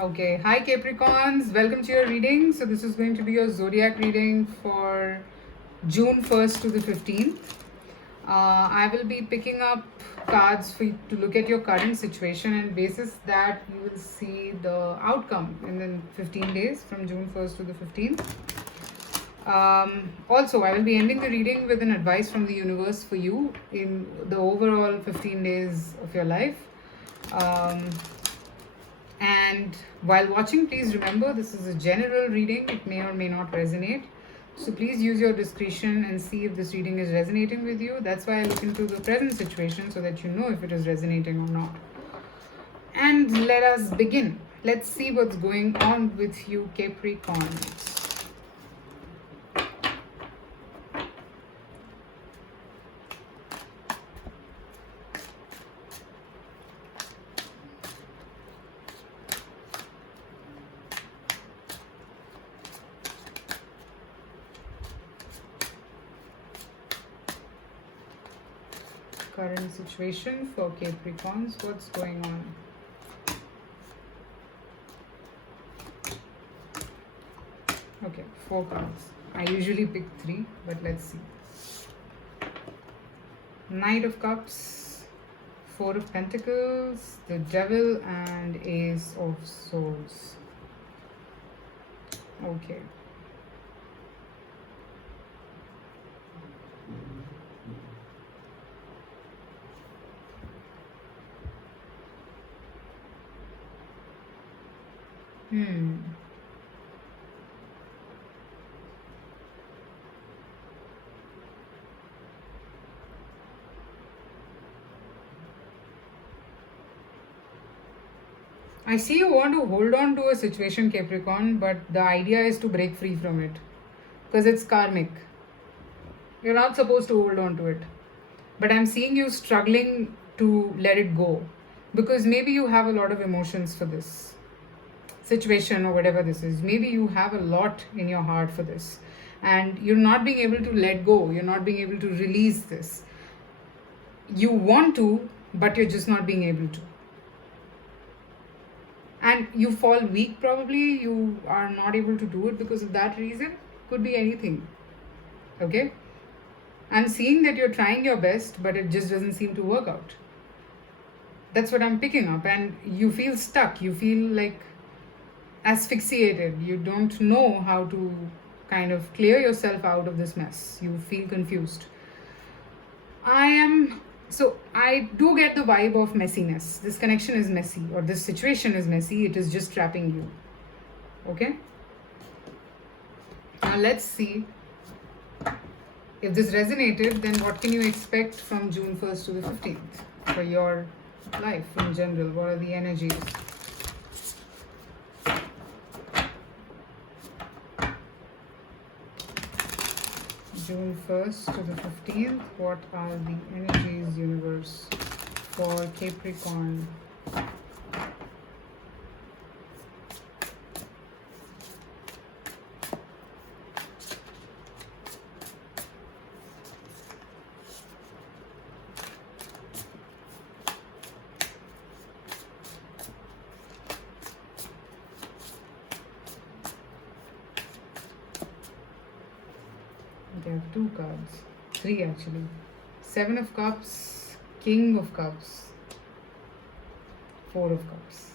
Okay, hi Capricorns, welcome to your reading. So, this is going to be your zodiac reading for June 1st to the 15th. I will be picking up cards for you to look at your current situation, and basis that you will see the outcome in the 15 days from June 1st to the 15th. Also, I will be ending the reading with an advice from the universe for you in the overall 15 days of your life. And while watching, please remember this is a general reading, it may or may not resonate. So please use your discretion and see if this reading is resonating with you. That's why I look into the present situation so that you know if it is resonating or not. And let us begin. Let's see what's going on with you, Capricorns. Current situation for Capricorns, what's going on? Okay, 4 cards. I usually pick 3, but let's see. Knight of Cups, 4 of Pentacles, the Devil, and Ace of Swords. Okay. I see you want to hold on to a situation, Capricorn, but the idea is to break free from it because it's karmic. You're not supposed to hold on to it. But I'm seeing you struggling to let it go because maybe you have a lot of emotions for this situation or whatever this is. Maybe you have a lot in your heart for this and you're not being able to let go. You're not being able to release this. You want to, but you're just not being able to. And you fall weak probably. You are not able to do it because of that reason. Could be anything. Okay? I'm seeing that you're trying your best, but it just doesn't seem to work out. That's what I'm picking up. And you feel stuck. You feel like asphyxiated. You don't know how to kind of clear yourself out of this mess. You feel confused. I do get the vibe of messiness. This connection is messy, or this situation is messy. It is just trapping you. Okay? Now let's see. If this resonated, then what can you expect from June 1st to the 15th for your life in general? What are the energies? June 1st to the 15th, what are the energies, universe, for Capricorn? They have 2 cards, 3 actually. 7 of Cups, King of Cups, 4 of Cups.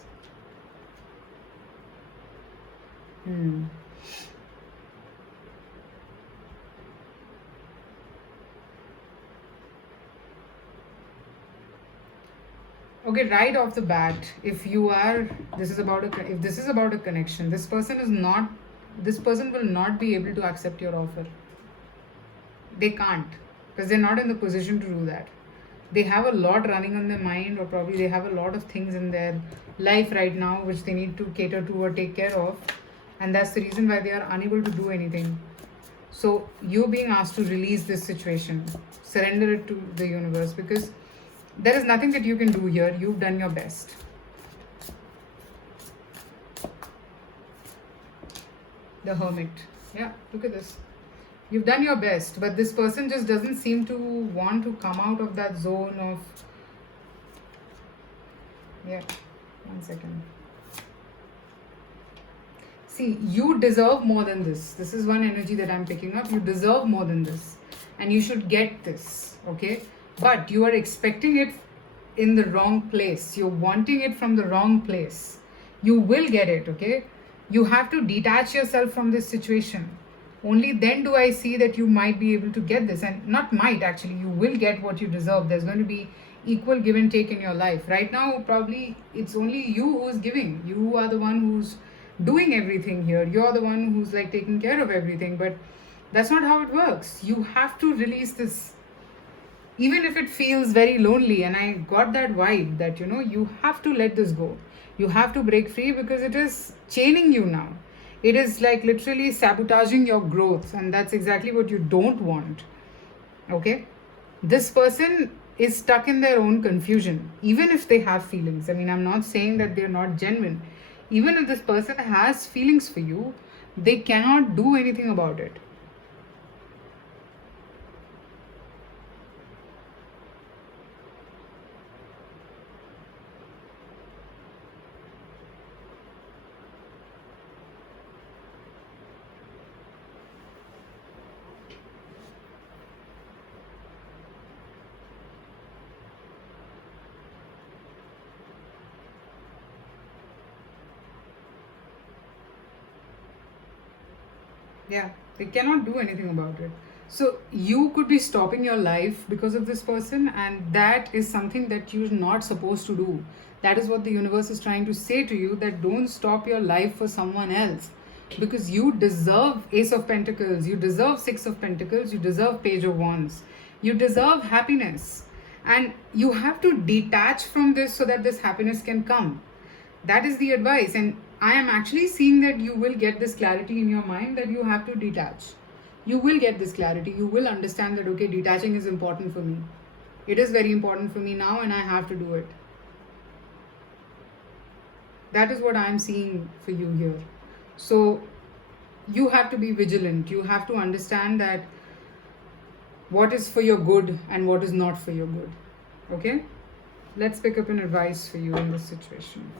Okay, right off the bat, if this is about a connection, this person will not be able to accept your offer. They can't, because they're not in the position to do that. They have a lot running on their mind, or probably they have a lot of things in their life right now which they need to cater to or take care of, and that's the reason why they are unable to do anything. So you're being asked to release this situation, surrender it to the universe, because there is nothing that you can do here. You've done your best. The Hermit. Yeah, look at this. You've done your best, but this person just doesn't seem to want to come out of that zone of... Yeah, 1 second. See, you deserve more than this. This is one energy that I'm picking up. You deserve more than this. And you should get this, okay? But you are expecting it in the wrong place. You're wanting it from the wrong place. You will get it, okay? You have to detach yourself from this situation. Only then do I see that you might be able to get this. And not might, actually, you will get what you deserve. There's going to be equal give and take in your life. Right now, probably it's only you who's giving. You are the one who's doing everything here. You're the one who's like taking care of everything. But that's not how it works. You have to release this, even if it feels very lonely. And I got that vibe that, you know, you have to let this go. You have to break free because it is chaining you now. It is like literally sabotaging your growth, and that's exactly what you don't want. Okay? This person is stuck in their own confusion, even if they have feelings. I mean, I'm not saying that they're not genuine. Even if this person has feelings for you, they cannot do anything about it. Yeah, they cannot do anything about it. So you could be stopping your life because of this person, and that is something that you're not supposed to do. That is what the universe is trying to say to you, that don't stop your life for someone else, because you deserve Ace of Pentacles, you deserve Six of Pentacles, you deserve Page of Wands, you deserve happiness, and you have to detach from this so that this happiness can come. That is the advice. And I am actually seeing that you will get this clarity in your mind that you have to detach. You will get this clarity. You will understand that, okay, detaching is important for me. It is very important for me now, and I have to do it. That is what I am seeing for you here. So you have to be vigilant. You have to understand that what is for your good and what is not for your good. Okay? Let's pick up an advice for you in this situation.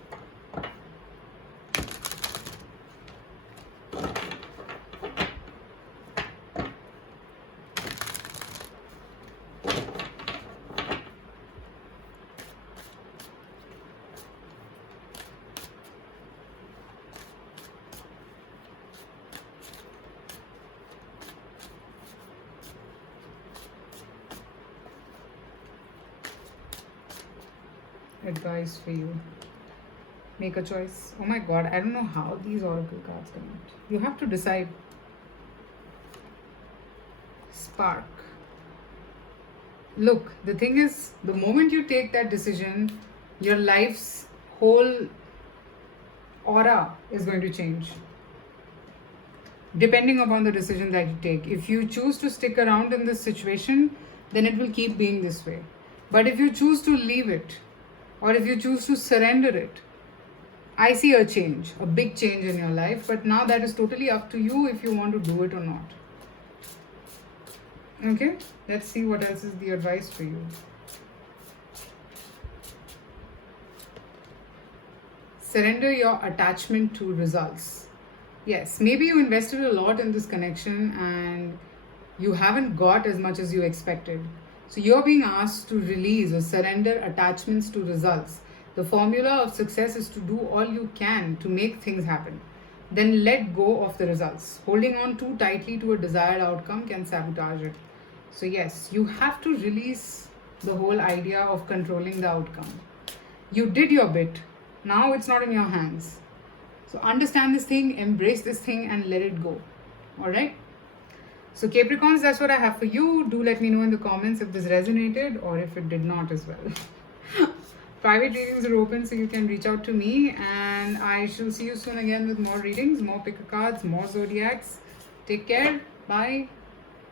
Advice for you. Make a choice. Oh my god, I don't know how these oracle cards come out. You have to decide. Spark. Look, the thing is, the moment you take that decision, your life's whole aura is going to change. Depending upon the decision that you take. If you choose to stick around in this situation, then it will keep being this way. But if you choose to leave it, or if you choose to surrender it, I see a change, a big change in your life. But now that is totally up to you if you want to do it or not. Okay, let's see what else is the advice for you. Surrender your attachment to results. Yes, maybe you invested a lot in this connection and you haven't got as much as you expected. So you're being asked to release or surrender attachments to results. The formula of success is to do all you can to make things happen. Then let go of the results. Holding on too tightly to a desired outcome can sabotage it. So yes, you have to release the whole idea of controlling the outcome. You did your bit. Now it's not in your hands. So understand this thing, embrace this thing, and let it go. Alright? So Capricorns, that's what I have for you. Do let me know in the comments if this resonated or if it did not as well. Private readings are open, so you can reach out to me, and I shall see you soon again with more readings, more picker cards, more zodiacs. Take care. Bye.